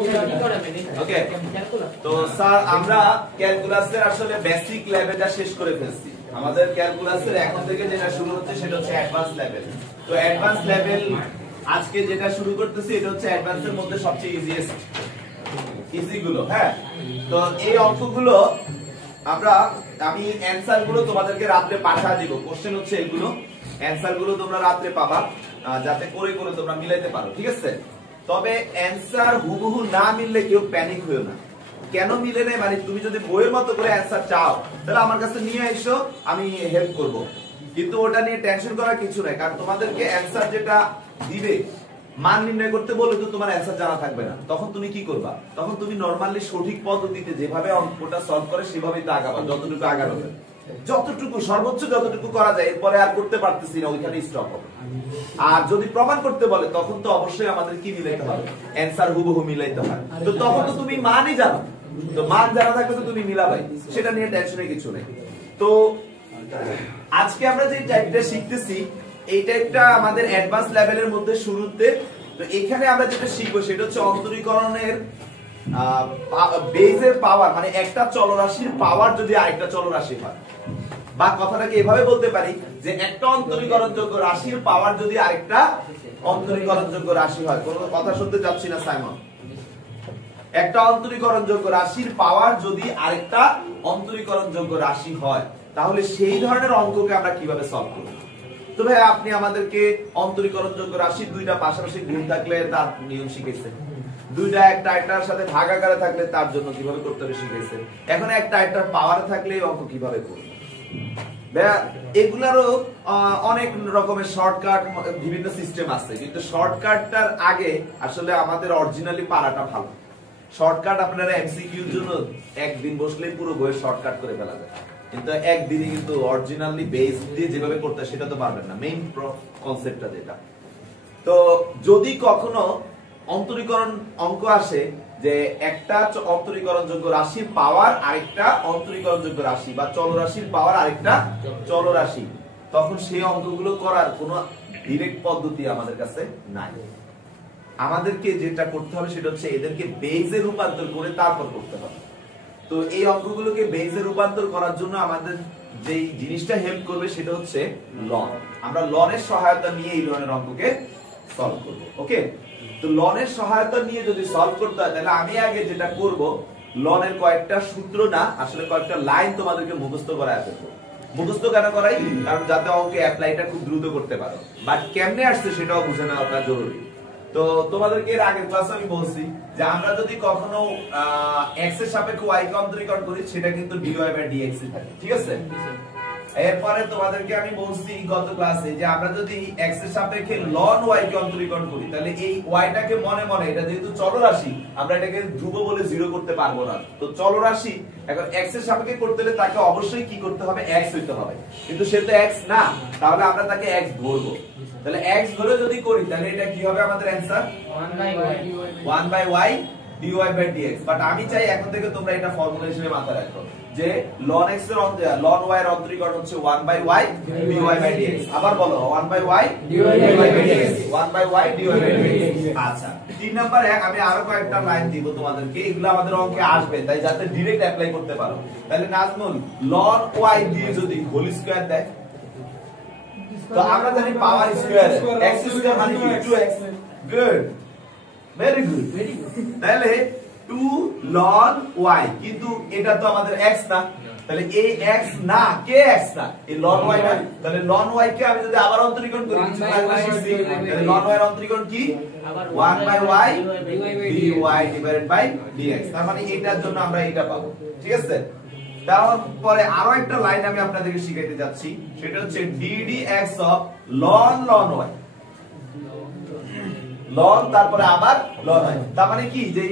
ওকে, তো স্যার আমরা ক্যালকুলাসের আসলে বেসিক লেভেলটা শেষ করে ফেলছি। আমাদের ক্যালকুলাসের এখন থেকে যেটা শুরু হচ্ছে সেটা হচ্ছে অ্যাডভান্স লেভেল। তো অ্যাডভান্স লেভেল আজকে যেটা শুরু করতেছি এটা হচ্ছে অ্যাডভান্সের মধ্যে সবচেয়ে ইজি গুলো। হ্যাঁ, তো এই অঙ্কগুলো আমি অ্যানসার গুলো তোমাদেরকে রাত্রে পাঠিয়ে দিব। কোশ্চেন হচ্ছে এগুলো, অ্যানসার গুলো তোমরা রাত্রে পাবা, যাতে করে করে তোমরা মিলাইতে পারো, ঠিক আছে? তবে অ্যানসার হুবহু না মিললে কেউ প্যানিক হইও না। কেন মিলে নেই মানে তুমি যদি বইয়ের মতো করে অ্যানসার চাও তাহলে আমার কাছে নিয়ে এসো, আমি হেল্প করব। কিন্তু ওটা নিয়ে টেনশন করার কিছু নাই, কারণ তোমাদেরকে অ্যানসার যেটা দিবে মান নির্ণয় করতে বললে তো তোমার অ্যানসার জানা থাকবে না। তখন তুমি কি করবা? তখন তুমি নরমালি সঠিক পদ্ধতিতে যেভাবে অঙ্কটা সলভ করে সেভাবেই তো আগাবা, যতটুকু আগানো যায়, যতটুকু সর্বোচ্চ যতটুকু করা যায়। এরপরে আর করতে পারতেছি না, ওইখানে স্টপ হবে। আর যদি প্রমাণ করতে বলে তখন তো অবশ্যই আমাদের কি মিলাইতে হবে, অ্যানসার হুবহু মিলাইতে হবে। তো তখন তো তুমি মানই জানো, তো মান জানা থাকবে তো তুমি মিলাবাই, সেটা নিয়ে টেনশনের কিছু নেই। তো আজকে আমরা যে টাইপটা শিখতেছি এই টাইপটা আমাদের অ্যাডভান্স লেভেলের মধ্যে শুরুতে। তো এখানে আমরা যেটা শিখবো সেটা হচ্ছে অন্তরীকরণের বেজের পাওয়ার, মানে একটা চলরাশির পাওয়ার যদি আরেকটা চলরাশি হয়, বা কথাটাকে এভাবে বলতে পারি যে একটা অন্তরীকরণযোগ্য রাশির পাওয়ার যদি আরেকটা অন্তরীকরণযোগ্য রাশি হয়। কোনো কথা শুনতে যাচ্ছি না সাইমন? একটা অন্তরীকরণযোগ্য রাশির পাওয়ার যদি আরেকটা অন্তরীকরণযোগ্য রাশি হয় তাহলে সেই ধরনের অঙ্ককে আমরা কিভাবে সলভ করব? তো ভাই আপনি আমাদেরকে অন্তরীকরণযোগ্য রাশির দুইটা পাশাপাশি গুণ থাকলে তার নিয়ম শিখেছেন, দুইটা একটা একটার সাথে ভাগাকারে থাকলে তার জন্য কিভাবে করতে হবে শিখেছেন। এখন একটা একটার পাওয়ারে থাকলে অঙ্ক কিভাবে করব? এগুলারও অনেক রকমের শর্টকাট, বিভিন্ন সিস্টেম আছে, কিন্তু শর্টকাটটার আগে আসলে আমাদের অরিজিনালি পারাটা ভালো। শর্টকাট আপনারা এমসিকিউর জন্য একদিন বসলেই পুরো বইয়ের শর্টকাট করে ফেলা যায়, কিন্তু একদিনে কিন্তু অরিজিনালি বেস দিয়ে যেভাবে করতে সেটা তো পারবেন না, মেইন কনসেপ্টটা যেটা। তো যদি কখনো অন্তরীকরণ অঙ্ক আসে যে একটা অন্তরীকরণযোগ্য রাশির পাওয়ার আরেকটা অন্তরীকরণযোগ্য রাশি, বা চলরাশির পাওয়ার আরেকটা চলরাশি, তখন সেই অঙ্কগুলো করার কোনো ডিরেক্ট পদ্ধতি আমাদের কাছে নাই। আমাদেরকে যেটা করতে হবে সেটা হচ্ছে এদেরকে বেজে রূপান্তর করে তারপর করতে হবে। তো এই অঙ্কগুলোকে বেজে রূপান্তর করার জন্য আমাদের যেই জিনিসটা হেল্প করবে সেটা হচ্ছে লন। আমরা লনের সহায়তা নিয়ে এই ধরনের অঙ্ককে সলভ করব। ওকে, তো লনের সহায়তা নিয়ে যদি সলভ করতে হয় তাহলে আমি আগে যেটা করব, লনের কয়েকটা সূত্র না আসলে কয়েকটা লাইন তোমাদেরকে মুখস্থ করায় ফেলবো। মুখস্থ কেন করাই? কারণ যাতে অঙ্কে অ্যাপ্লাইটা খুব দ্রুত করতে পারো, বাট কেমনে আসছে সেটাও বুঝে নেওয়াটা জরুরি। তো তোমাদেরকে এর আগের ক্লাসে আমি বলছি যে আমরা যদি কখনো x এর সাপেক্ষে y কে অন্তরীকরণ করি সেটা কিন্তু dy বাই dx থাকে, ঠিক আছে? এরপরে তোমাদেরকে আমি বলছি গত ক্লাসে যে আমরা যদি x এর সাপেক্ষে ln y কে অন্তরীকরণ করি তাহলে এই y টাকে মনে মনে, এটা যেহেতু চলরাশি আমরা এটাকে ধ্রুব বলে জিরো করতে পারবো না। তো চলরাশি এখন x এর সাপেক্ষে করতে হলে তাকে অবশ্যই কি করতে হবে, x হইতে হবে, কিন্তু সে তো x না, তাহলে আমরা তাকে x ধরবো। তাহলে x ধরে যদি করি তাহলে এটা কি হবে আমাদের answer 1 by y dy by dx। But আমি চাই এখন থেকে তোমরা এটা ফর্মুলা হিসেবে মাথায় রাখো যে ln x এর ln y এর অন্তরীকরণ হচ্ছে 1 by y dy by dx। আবার বলো 1 by y dy by dx, 1 by y dy by dx। আচ্ছা, 3 নম্বরে আমি আরো কয়েকটা লাইন দিব তোমাদেরকে, এগুলো আমাদের অঙ্কে আসবে, তাই যাতে ডাইরেক্ট অ্যাপ্লাই করতে পারো। তাহলে নাজমুল ln y দিয়ে যদি হোল স্কয়ার দেয়, তো আমরা জানি পাওয়ার স্কয়ার x স্কয়ার মানে কি 2x। Good, very good. তাহলে 2 ln y, কিন্তু এটা তো আমাদের x না, তাহলে এই x না, কে x না, এই ln y না। তাহলে ln y কে আমি যদি আবার অন্তরীকরণ করি তাহলে ln y এর অন্তরীকরণ কি 1 by y dy divided by dx। তার মানে এটার জন্য আমরা এটা পাবো, ঠিক আছে? তারপরে আরো একটা লাইন আমি আপনাদেরকে শিখাইতে যাচ্ছি, সেটা হচ্ছে ddx of ln y, ln তারপরে আবার ln y। তার মানে কি যে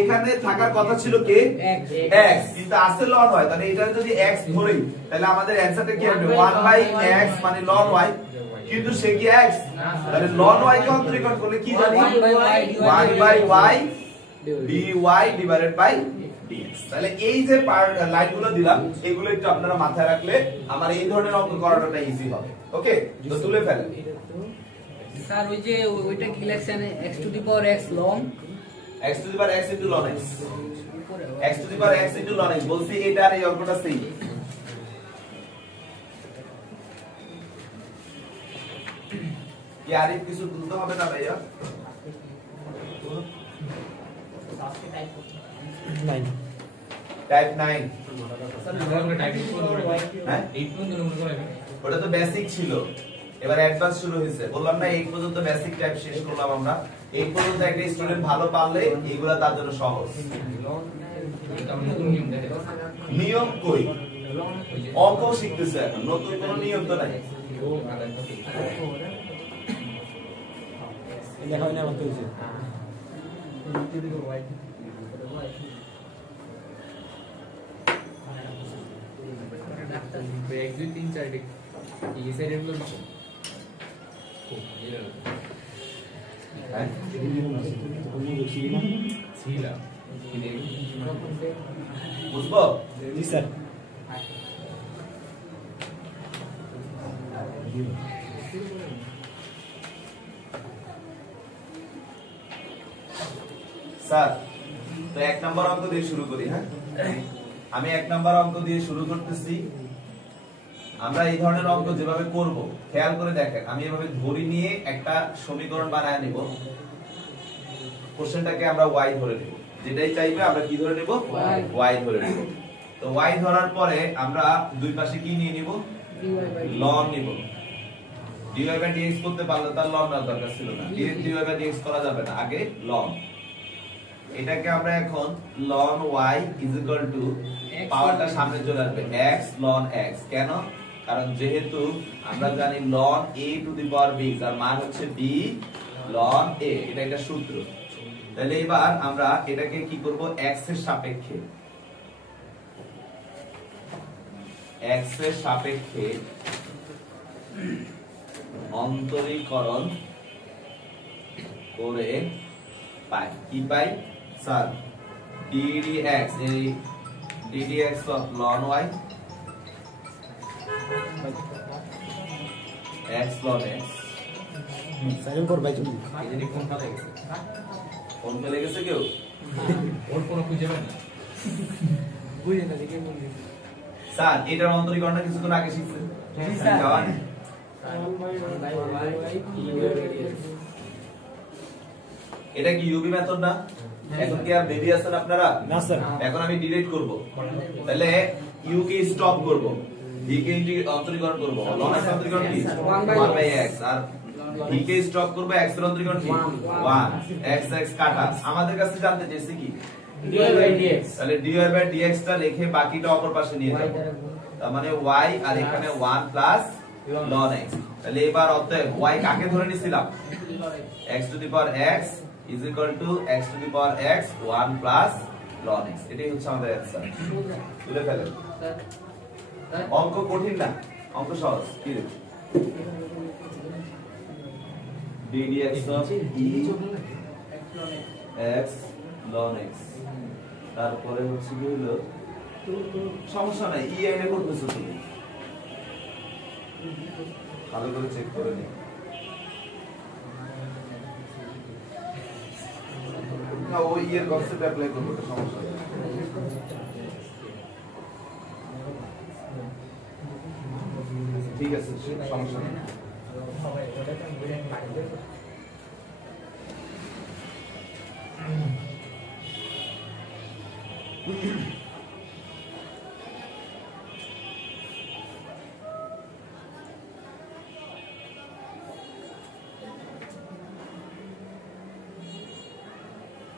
এখানে থাকার কথা ছিল কে x, কিন্তু আসলে ln y, তাহলে এটা যদি x ধরি তাহলে আমাদের অ্যানসারটা কি হবে 1 বাই x মানে ln y, কিন্তু সে কি x, তাহলে ln y কে অন্তরীকরণ করলে কি জানি 1 by y dy divided by dx। তাহলে এই যে লাইনগুলো দিলাম এগুলো একটু আপনারা মাথায় রাখলে আমার এই ধরনের অঙ্ক করাটা ইজি হবে। ওকে, তো তুলে ফেলেন স্যার। ওই যে ওইটা কি লিখছেন x to the power x ln x to the power x into ln x, x to the power x into ln x বলছি এটা আর এই অঙ্কটা সেম। কি আর কিছু তুলতে হবে না ভাইয়া? টাইপ 9 ওটা তো বেসিক ছিল, এবার অ্যাডভান্স শুরু হয়েছে। বললাম না 8 পর্যন্ত বেসিক টাইপ শেষ করলাম আমরা। 8 পর্যন্ত একটা স্টুডেন্ট ভালো পারলে এগুলা তার জন্য সহজ। নিয়ম কই? অঙ্ক শিখতেছে এখন, নতুন কোনো নিয়ম তো নাই। দেখা হয় না আমার তো হইছে। 1 2 3 4 এই সাইডের গুলো লিখো। হ্যাঁ ছিলা বুঝবো? জি স্যার। স্যার তো 1 নাম্বার অঙ্ক দিয়ে শুরু করি। হ্যাঁ, আমি 1 নাম্বার অঙ্ক দিয়ে শুরু করতেছি। আমরা এই ধরনের অঙ্ক যেভাবে করব খেয়াল করে দেখেন, আমি এভাবে ধরি নিয়ে একটা সমীকরণ বানায় নিব। কোশ্চেনটাকে আমরা y ধরে নেব, যেটাই চাইবে আমরা কি ধরে নেব? y ধরে নেব। তো y ধরার পরে আমরা দুই পাশে কি নিয়ে নিব? ln নিব। dy বাই dx করতে পারলে তার ln নেওয়ার দরকার ছিল না, ডিরেক্ট dy বাই dx করা যাবে না, আগে ln। এটাকে আমরা এখন ln y পাওয়ারটা সামনে চলে আসবে x ln x। কেন? কারণ যেহেতু আমরা জানি ln a two the power b যার মান হচ্ছে b ln a, এটা একটা সূত্র। তাহলে এবার আমরা এটাকে কি করব? x এর সাপেক্ষে, x এর সাপেক্ষে অন্তরীকরণ করে পাই। কি পাই স্যার? ddx, এই ddx of ln y x ln x। Silent কর ভাই তুমি। এই যে কোন ফেলে গেছে, কোন ফেলে গেছে কেউ? ওর কোনো খুঁজে পাই না, বুঝে না দেখে মন দিছে। স্যার এটার অন্তরীকরণটা কিছুক্ষণ আগে শিখছেন? জানেন? এটা কি ইউবি মেথড না? এখন কি আর বেবি আছেন আপনারা? না স্যার। এখন আমি ডিলিট করব। তাহলে ইউ কে স্টপ করব, ভি কে অন্তরীকরণ করব। ln x অন্তরীকরণ কি? 1/x। আর ভি কে স্টপ করব, x এর অন্তরীকরণ কি? 1। x x কাটা। আমাদের কাছে জানতে চাইছে কি? dy by dx। তাহলে dy বাই dx টা রেখে বাকিটা অপর পাশে নিয়ে যাব। তার মানে y আর এখানে 1 প্লাস ln x। তাহলে এবার অতএব y কাকে ধরে নিছিলাম? x to the power x is equal to x to the power x 1 plus ln x। এটাই হচ্ছে আমাদের অ্যানসার। তুলে ফেলেন। অঙ্ক কঠিন না, অঙ্ক সহজ। কি ddx of e x ln x, তারপরে হচ্ছে কি হলো? সমস্যা নাই, ই এনে করতেছো তুমি, ভালো করে চেক করে নিও। না ওই এর কনসেপ্ট অ্যাপ্লাই করব, তো সমস্যা নেই। ঠিক আছে, সমস্যা নেই।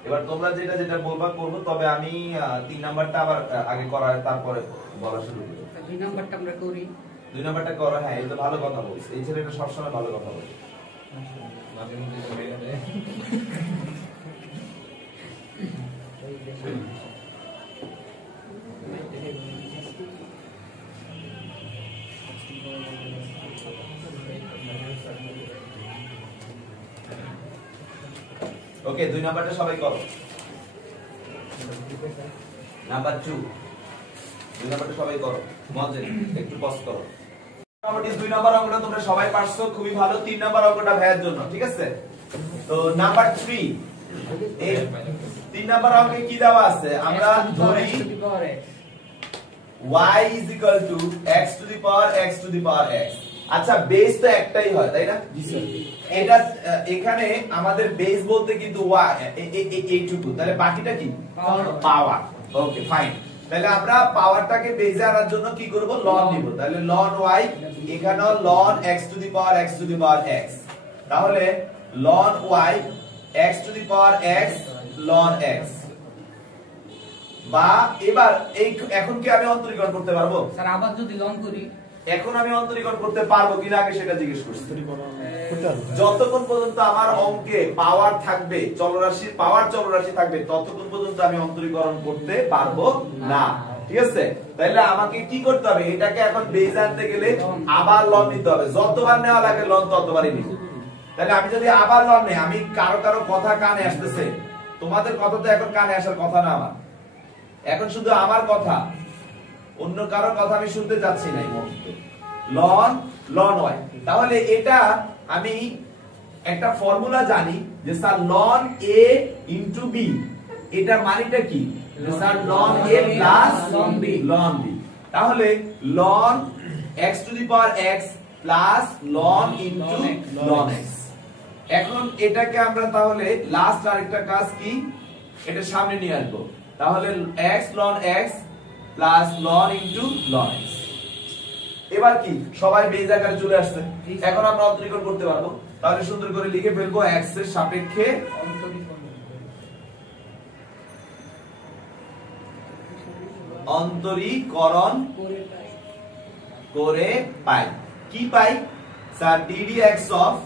এবার তোমরা যেটা যেটা বলবা করবো, তবে আমি 3 নাম্বারটা আবার আগে করা তারপরে বলা শুরু করব। 2 নাম্বারটা আমরা করি। 2 নাম্বারটা করো। হ্যাঁ, এই তো ভালো কথা বলছিস, এই ছেলেটা সবসময় ভালো কথা বলে। মাঝে মধ্যে তো হয়ে গেছে। ওকে, 2 নাম্বারটা সবাই করো। নাম্বার 2, 2 নাম্বারটা সবাই করো। মজে একটু পজ করো। মোটামুটি 2 নাম্বার অঙ্কটা তোমরা সবাই পারছো, খুবই ভালো। 3 নাম্বার অঙ্কটা ভাইয়ের জন্য, ঠিক আছে? তো নাম্বার 3, 3 নাম্বার অঙ্কে কি দেওয়া আছে আমরা ধরি y is equal to x to the power x। আচ্ছা বেস তো একটাই হয় তাই না? জি স্যার। এটা এখানে আমাদের বেস বলতে কিন্তু y এইটুকু, তাহলে বাকিটা কি পাওয়ার। ওকে ফাইন, তাহলে আমরা পাওয়ারটাকে বেসে আনার জন্য কি করব লন নিব, তাহলে লন y এখানেও লন x to the power x। তাহলে লন y x to the power x ln x, বা এবার এই এখন কি আমি অন্তরীকরণ করতে পারবো স্যার? আবার যদি লং করি এখন আমি অন্তরীকরণ করতে পারবো কিনা আগে সেটা জিজ্ঞেস করছি। করতে পারবো। যতক্ষণ পর্যন্ত আমার অঙ্কে পাওয়ার থাকবে, চলরাশির পাওয়ার চলরাশি থাকবে, ততক্ষণ পর্যন্ত আমি অন্তরীকরণ করতে পারবো না। ঠিক আছে, তাহলে আমাকে কি করতে হবে, এটাকে এখন বেজ আনতে গেলে আবার লন নিতে হবে, যতবার নেওয়া লাগে লন ততবারই নিব। তাহলে আমি যদি আবার লন নেই, আমি কারো কারো কথা কানে আসতেছে, তোমাদের কথা তো এখন কানে আসার কথা না, আমার এখন শুধু আমার কথা, অন্য কারো কথা আমি শুনতে যাচ্ছি না এই মুহূর্তে। লন লন y, তাহলে এটা আমি একটা ফর্মুলা জানি যে স্যার লন a ইনটু b, এটার মানেটা কি যে স্যার লন a প্লাস লন b। তাহলে লন x to the power x plus লন ইনটু লন x। এখন এটাকে আমরা তাহলে লাস্ট আরেকটা কাজ কি, এটা সামনে নিয়ে আসবো, তাহলে x ln x plus ln into ln x। এবার কি সবাই বেজ আকারে চলে আসছে, এখন আমরা অন্তরীকরণ করতে পারবো। তাহলে সুন্দর করে লিখে ফেলবো x এর সাপেক্ষে অন্তরীকরণ করে পাই। কি পাই sir? ddx of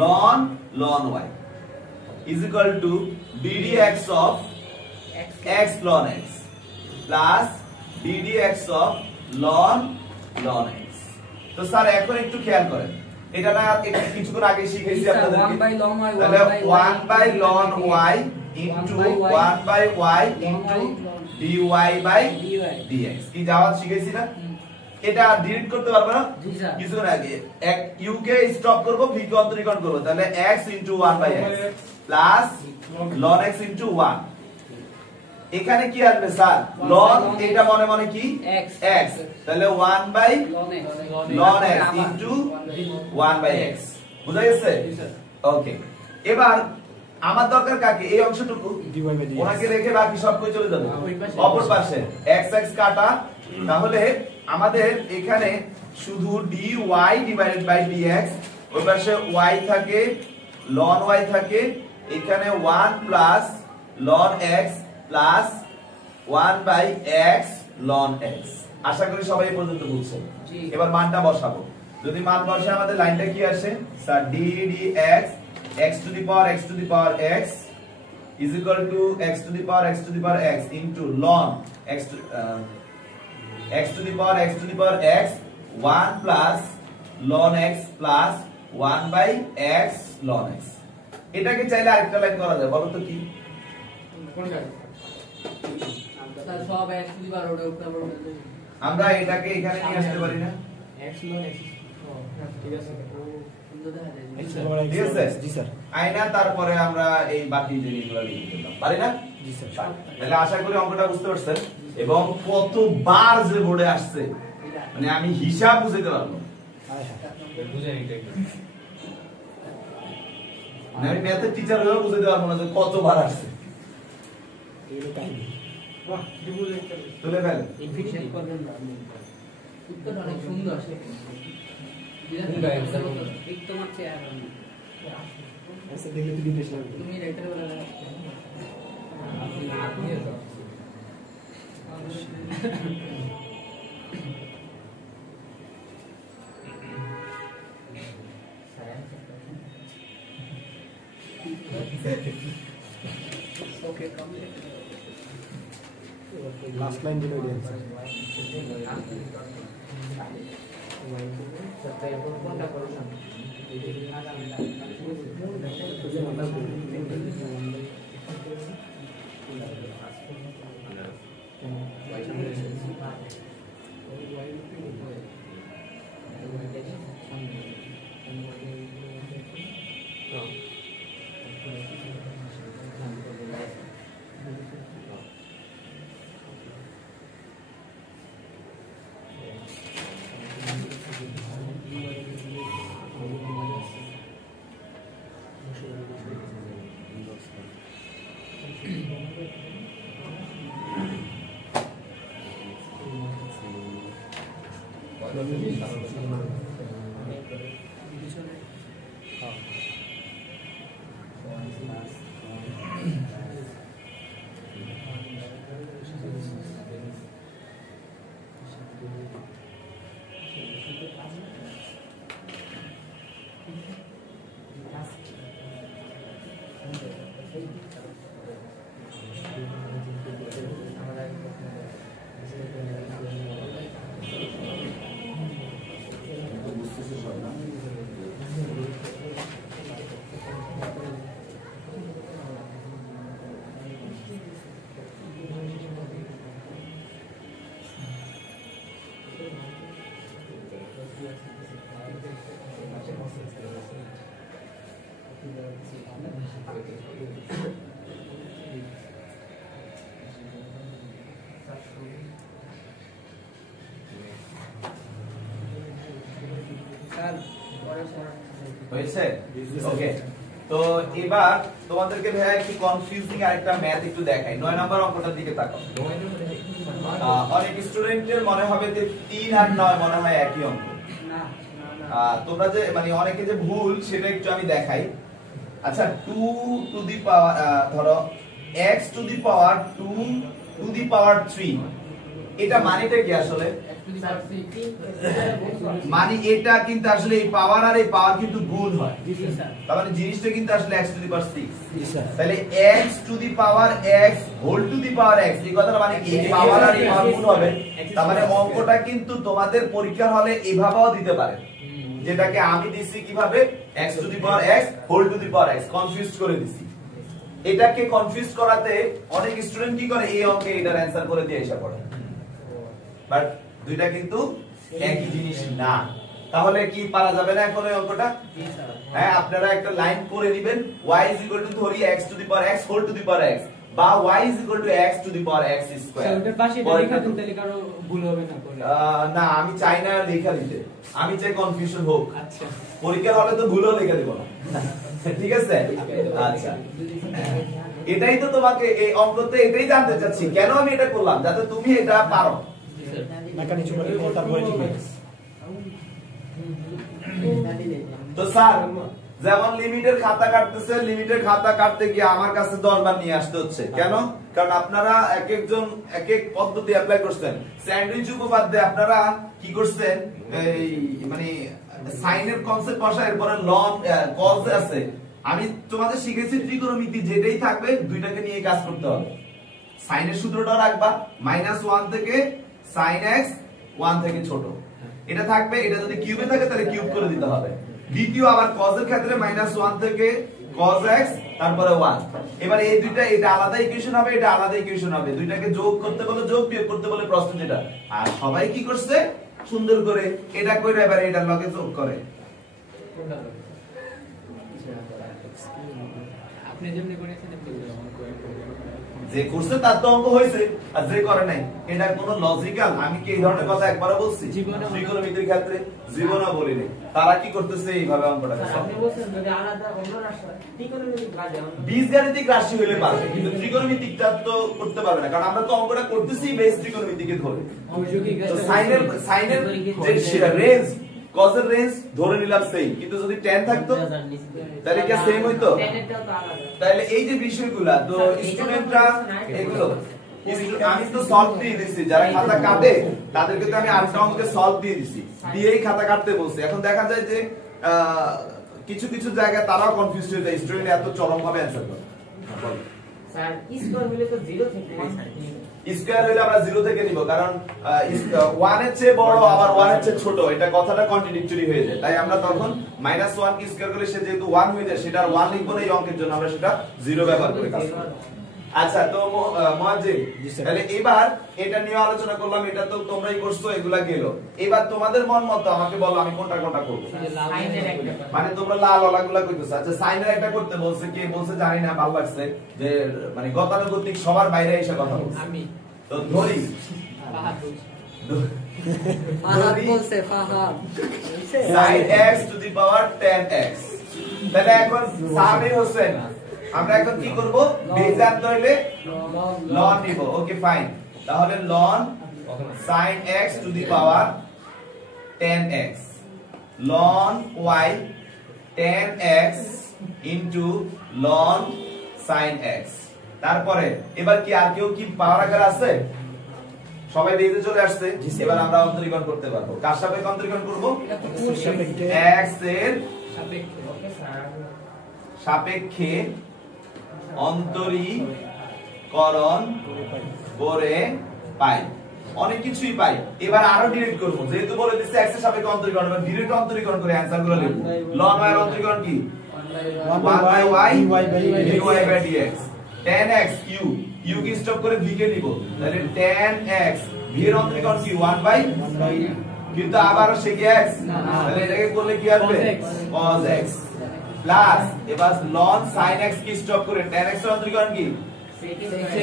ln y is equal to ddx of x ln x plus ddx of ln x। তো স্যার এখন একটু খেয়াল করেন, এটা না এটা কিছুক্ষণ আগে শিখেছি আপনাদেরকে, তাহলে 1 by ln y into 1 by y into dy by dx কি যাওয়াত শিখেছি না? এটা ডিলিট করতে পারবে না কিছুক্ষণ আগে, এক u কে স্টপ করব, v কে অন্তরীকরণ করব, তাহলে x into 1 by x plus ln x into 1। এখানে কি আসবে স্যার? ln, এটা মনে মনে কি x, তাহলে 1 by ln x into 1 by x। বুঝা গেছে? ওকে, এবার আমার দরকার কাকে? এই অংশটুকু, ওনাকে রেখে বাকি সব কই চলে যাবে অপর পাশে, x x কাটা। তাহলে আমাদের এখানে শুধু dy ডিভাইডেড বাই dx, ওই পাশে y থাকে ln y থাকে, এখানে 1 plus ln x plus 1 by x ln x। আশা করি সবাই এই পর্যন্ত বুঝছেন। এবার মানটা বসাবো, যদি মান বসে আমাদের লাইনটা কি আসে sir? ddx x to the power x is equal to x to the power x into ln x to the power x 1 plus ln x plus 1 by x ln x। এটাকে চাইলে আরেকটা লাইন করা যায়, বলো তো কি? আমরা এটাকে এখানে নিয়ে আসতে পারি না? ঠিক আছে জি স্যার। আয়না তারপরে আমরা এই বাকি জিনিসগুলো লিখে দিলাম, পারি না? জি স্যার। তাহলে আশা করি অঙ্কটা বুঝতে পারছেন, এবং কতবার যে বোর্ডে আসছে মানে আমি হিসাব বুঝতে পারবো। আমি ম্যাথের টিচার হয়েও বুঝতে পারবো না যে কতবার আসছে। তুলে ফেলেন। উত্তরটা অনেক সুন্দর আসে। তোমার চেয়ার ऐसे देखले तो डिप्रेशन লাগবে। তুমি রাইটার বলা ওকে কমপ্লিট লাস্ট লাইন দিলে দিন স্যার। কোনটা করো না স্যার পরে স্যার হয়েছে? ওকে, তো এবার তোমাদেরকে ভাইয়া একটু কনফিউজিং আরেকটা ম্যাথ একটু দেখাই। 9 নাম্বার অঙ্কটার দিকে তাকাও। অনেক স্টুডেন্টের মনে হবে যে 3 আর 9 মনে হয় একই অঙ্ক। না তোমরা যে মানে অনেকে যে ভুল সেটা একটু আমি দেখাই। আচ্ছা, 2 টু দি পাওয়ার ধরো x to the power 2 to the power 3, এটা মানেটা কি আসলে? মানে এটা কিন্তু আসলে এই পাওয়ার আর এই পাওয়ার কিন্তু গুণ হয়, তার মানে জিনিসটা কিন্তু আসলে x টু দি পাওয়ার 6। তাহলে x to the power x whole to the power x, এই কথাটা মানে কি? এই পাওয়ার আর এই পাওয়ার গুণ হবে। তার মানে অঙ্কটা কিন্তু তোমাদের পরীক্ষার হলে এভাবেও দিতে পারে, যেটাকে আমি দিছি কিভাবে x to the power x whole to the power x, confuse করে দিছি। এটাকে কনফিউজ করাতে অনেক স্টুডেন্ট কি করে, এই অঙ্কে এটার অ্যানসার করে দিয়ে এসে পড়ে, বাট দুইটা কিন্তু একই জিনিস না। তাহলে কি পারা যাবে না এখন এই অঙ্কটা? হ্যাঁ, আপনারা একটা লাইন করে নেবেন, y ধরি x to the power x whole to the power x বা y x to the power x square. ওটার পাশে এটা লেখা দিন, তাহলে কারো ভুল হবে না করে। না, আমি চাই না লেখা দিতে, আমি চাই কনফিউশন হোক। আচ্ছা, পরীক্ষার হলে তো ভুলও লেখা দিব না, ঠিক আছে? আচ্ছা, এটাই তো তোমাকে এই অঙ্কতে এটাই জানতে চাচ্ছি, কেন আমি এটা করলাম, যাতে তুমি এটা পারো। মেকানিজম তারপরে ঠিক আছে। তো স্যার যেমন লিমিটের খাতা কাটতেছে, লিমিটের খাতা কাটতে গিয়ে আমার কাছে 10 বার নিয়ে আসতে হচ্ছে, কেন? কারণ আপনারা এক একজন এক এক পদ্ধতি অ্যাপ্লাই করছেন। স্যান্ডউইচ উপপাদ্যে আপনারা কি করছেন, এই মানে সাইনের কনসেপ্ট বসা, এরপরে লন কজ আছে। আমি তোমাদের শিখেছি ত্রিকোণমিতি, যেটাই থাকবে দুইটাকে নিয়ে কাজ করতে হবে। সাইনের সূত্রটা রাখবা, -1 থেকে sin x 1 থেকে ছোট, এটা থাকবে। এটা যদি কিউবে থাকে তাহলে কিউব করে দিতে হবে। দ্বিতীয় আবার cos এর ক্ষেত্রে -1 থেকে cos x তারপরে 1। এবার এই দুইটা, এটা আলাদা ইকুয়েশন হবে, এটা আলাদা ইকুয়েশন হবে। দুইটাকে যোগ করতে বলে যোগ, বিয়োগ করতে বলে প্রশ্ন যেটা। আর সবাই কি করছে সুন্দর করে এটা কইরা এবারে এটার লগে যোগ করে। আপনি যেমনি করেছেন যে করছে তার তো অঙ্ক হয়েছে, আর যে করে নাই এটা কোনো লজিক্যাল? আমি কি এই ধরনের কথা একবারও বলছি? ত্রিকোণমিতির ক্ষেত্রে জীবনও বলি নাই। তারা কি করতেছে এইভাবে অঙ্কটা? আপনি বলছেন যদি আলাদা অন্য রাশি ত্রিকোণমিতিক কাজে বীজগাণিতিক রাশি হইলে পারবে, কিন্তু ত্রিকোণমিতিকটা তো করতে পারবে না, কারণ আমরা তো অঙ্কটা করতেছি বেস ত্রিকোণমিতিকে ধরে। তো সাইনের যে রেঞ্জ, cos এর রেঞ্জ ধরে নিলাম সেম, কিন্তু যদি tan থাকতো তাহলে কি সেম হইতো? তাহলে এই যে বিষয়গুলা তো স্টুডেন্টরা এগুলো আমি তো সলভ দিয়ে দিছি, যারা খাতা কাটে তাদেরকে তো আমি 8টা অঙ্কে সলভ দিয়ে দিছি, দিয়েই খাতা কাটতে বলছি। এখন দেখা যায় যে কিছু কিছু জায়গায় তারাও কনফিউজ হয়ে যায়, স্টুডেন্ট এত চরম ভাবে অ্যানসার করে। স্যার স্কয়ার মিলে তো 0 থেকে স্কয়ার হলে আমরা 0 থেকে নিব, কারণ 1 এর চেয়ে বড় আবার 1 এর চেয়ে ছোট, এটা কথাটা কন্ট্রাডিক্টরি হয়ে যায়। তাই আমরা তখন -1 কি স্কয়ার করলে সে যেহেতু 1 হয়ে যায়, সেটা 1 লিখব না, এই অঙ্কের জন্য আমরা সেটা 0 ব্যবহার করে কাজ করব। আচ্ছা, তো মুয়াজ্জিম, তাহলে এবার এটা নিয়ে আলোচনা করলাম, এটা তো তোমরাই করছো, এগুলা গেল। এবার তোমাদের মন মতো আমাকে বলো আমি কোনটা কোনটা করব। মানে তোমরা লাল ওলাগুলা কইতেছো। আচ্ছা, সাইনের একটা করতে বলছে, কে বলছে জানি না, ভালো লাগছে যে মানে গতানুগতিক সবার বাইরে এসে কথা বলছে। আমি তো ধরি ফাহাদ বলছি। ফাহাদ বলছে, Fahad sin x to the power 10x। তাহলে এখন সামির হোসেন আমরা এখন কি করব বেজ আনতে হইলে লন নিব ওকে ফাইন তাহলে লন sin x to the power 10x ln y 10x into ln sin x তারপরে এবার কি আর কেউ কি পাওয়ার আকার আছে সবাই বেজে চলে আসছে এবার আমরা অন্তরীকরণ করতে পারবো কার সাপেক্ষে অন্তরীকরণ করব x এর সাপেক্ষে অন্তরীকরণ করে পাই অনেক কিছুই পাই এবার আরো ডিরেক্ট করব যেহেতু বলে দিচ্ছে x এর সাপেক্ষে অন্তরীকরণ এবার ডিরেক্ট অন্তরীকরণ করে आंसर গুলো লিখব ln y এর অন্তরীকরণ কি 1/y dy/dx 10x u কি স্টপ করে v কে নিব তাহলে 10x v এর অন্তরীকরণ কি 1/, কিন্তু আবারও সে কি x তাহলে এটাকে করলে কি আসবে cos x প্লাস এবার ln sin x কি স্টপ করে 10x এর অন্তরীকরণ কি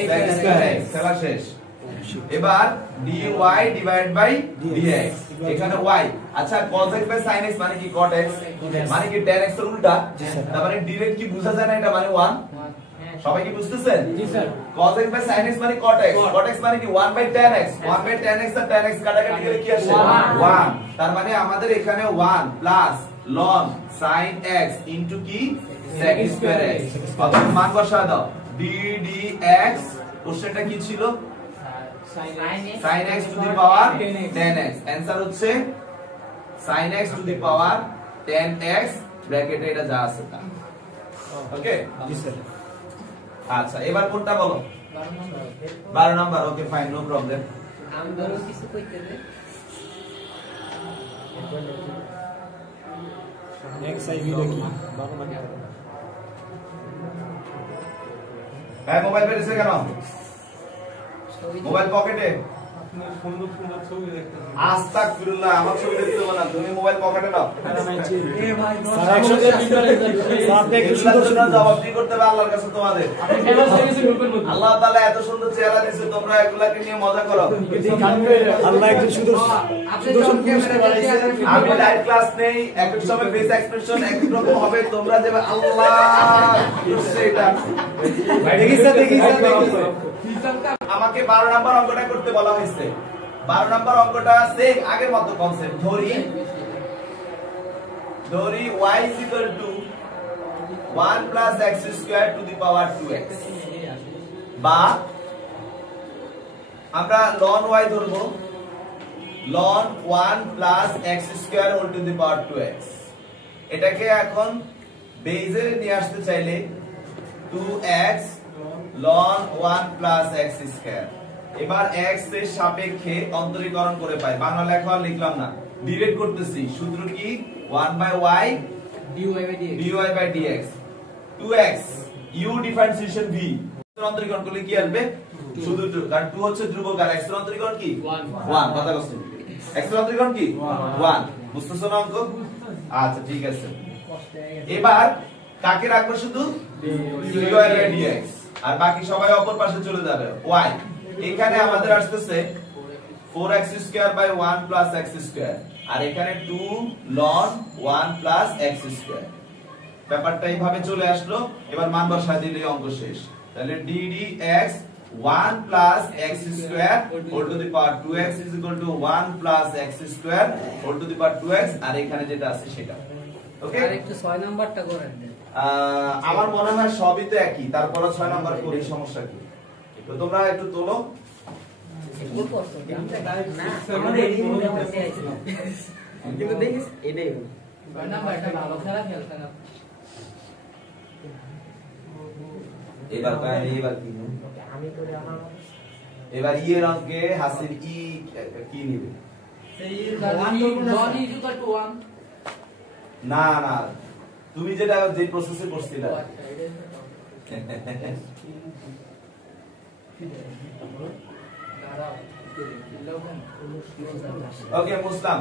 sec square x খেলা শেষ এবার dy divided by dx এখানে y আচ্ছা cos x by sin x মানে কি cot x মানে কি tan x এর উল্টা তার মানে ডাইরেক্ট কি বোঝা যায় না এটা মানে 1 সবাই কি বুঝতেছেন জি sir cos x by sin x মানে cot x মানে কি 1 by tan x 1 by tan x R tan x কাটাকাটি গেলে কি আসে 1 তার মানে আমাদের এখানে 1 plus ln sin x into কি sec square x অতএব মান বসা দাও ddx কোশ্চেনটা কি ছিল sin x to the power 10x answer হচ্ছে sin x to the power 10x ব্র্যাকেটে এটা যা আছে তা ওকে জি স্যার আচ্ছা এবার কোনটা বলো 12 number okay fine no problem আমরা কিছু কইতে দে নেক্সট আই ভিডিও কি 12 নাম্বার হ্যাঁ মোবাইল পেয়েছে কেন মোবাইল পকেটে সুন্দর সুন্দর ছবি দেখতে আস্তাগফিরুল্লাহ আমার ছবি দেখতে হবে না তুমি মোবাইল পকেটে নাও এ ভাই স্যার একসাথে ভিডিও স্যার দেখে সুন্দর সুন্দর জবাব দিয়ে করতে হবে আল্লাহর কাছে তোমাদের আল্লাহ তাআলা এত সুন্দর চেহারা দিয়েছে তোমরা এগুলাকে নিয়ে মজা করো আল্লাহ একটু সুদর্শন আমি লাইভ ক্লাস নেই এক এক সময় ফেস এক্সপ্রেশন এক এক রকম হবে তোমরা যে আল্লাহ সেটা দেখি স্যার দেখি স্যার আমাকে 12 নাম্বার অঙ্কটা করতে বলা হয়েছে 12 নাম্বার অঙ্কটা সেম আগের মতো কনসেপ্ট ধরি y is equal to 1 plus x square to the power 2x বা আমরা ln y ধরবো ln 1 plus x square whole to the power 2x এটাকে এখন বেজে নিয়ে আসতে চাইলে 2x ln 1 plus x square এবার x এর সাপেক্ষে অন্তরীকরণ করে পাই বাংলা লেখা লিখলাম না ডিরেক্ট করতেছি সূত্র কি 1/y dy/dx 2x u differentiation v অন্তরীকরণ করলে কি আসবে শুধু কারণ 2 হচ্ছে ধ্রুবক আর x এর অন্তরীকরণ কি 1 কথা বলছেন x এর অন্তরীকরণ কি 1 বুঝতেছো না অঙ্ক আচ্ছা ঠিক আছে এবার কাকে রাখবো শুধু dy/dx আর বাকি সবাই অপর পাশে চলে যাবে y এখানে আমাদের আসছে 4x² / 1 + x² আর এখানে 2 ln 1 + x²। ব্যাপারটা এইভাবে চলে আসলো, এবার মান বসায় দিলে অঙ্ক শেষ। তাহলে ddx 1 + x² whole to the power 2x is equal to 1 + x² whole to the power 2x আর এখানে যেটা আছে সেটা। ওকে, আর একটু 6 নাম্বারটা করেন দেন। আমার মনে হয় সবই তো একই, তারপর 6 নাম্বার করি, সমস্যা কি? তো তোমরা একটু তোলো। কিন্তু দেখিস এটাই নাম্বারটা ভালো খেলা খেলতে না। এবার কাহিনী এবার কি আমি করে আমার এবার ই এর অঙ্কে হাসির ই কি নিবে? সেই 1 is equal to 1 না না, তুমি যেটা যে প্রসেসে করছিলা। ওকে মুসলাম,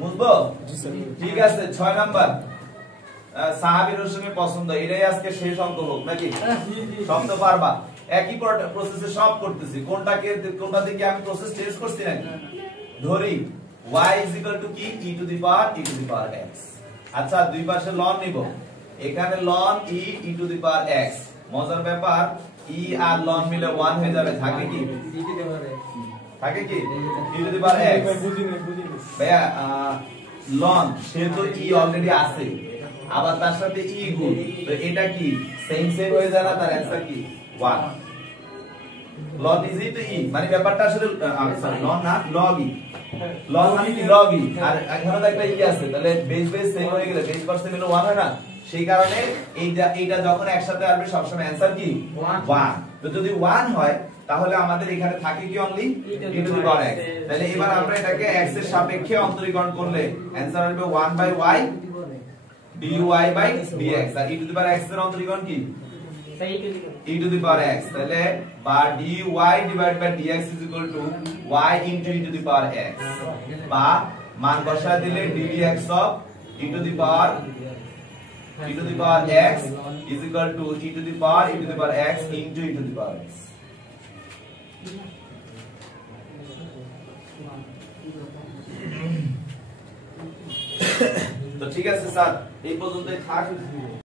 মুসবো? ঠিক আছে, 6 নাম্বার সাহাবীর রসুলের পছন্দ, এটাই আজকে শেষ অঙ্ক হোক নাকি? সব তো পারবা, একই প্রসেসে সব করতেছি। কোনটা থেকে আমি প্রসেস চেঞ্জ করছি নাকি? ধরি y is equal to কি e to the power x। আচ্ছা, দুই পাশে ln নিব, এখানে ln e e to the power x, মজার ব্যাপার e আর ln মিলে 1 হয়ে যাবে, থাকে কি থাকে কি e to the power x। ভাইয়া ln সেহেতু e অলরেডি আছে, আবার তার সাথে e গুণ, তো এটা কি সেম হয়ে যায় না, তার অ্যানসার কি 1। ln ইজ তো e, মানে ব্যাপারটা আসলে সরি ln না log e, ln মানে কি log e, আর এখানে তো একটা e আছে, তাহলে বেস সেম হয়ে গেলে বেস পার সেম হলো 1 হয় না, সেই কারণে এইটা যখন একসাথে আসবে সবসময় অ্যানসার কি 1। তো যদি 1 হয় তাহলে আমাদের এখানে থাকে কি only e to the power x, তাহলে এবার আমরা এটাকে x এর সাপেক্ষে অন্তরীকরণ করলে অ্যানসার আসবে 1/y dy by dx, আর e to the power x এর অন্তরীকরণ কি e to the power x, তাহলে বা dy divided by dx is equal to y into e to the power x, বা মান বসা দিলে ddx of e to the power x is equal to e to the power x into e to the power x। তো ঠিক আছে sir, এই পর্যন্তই থাক।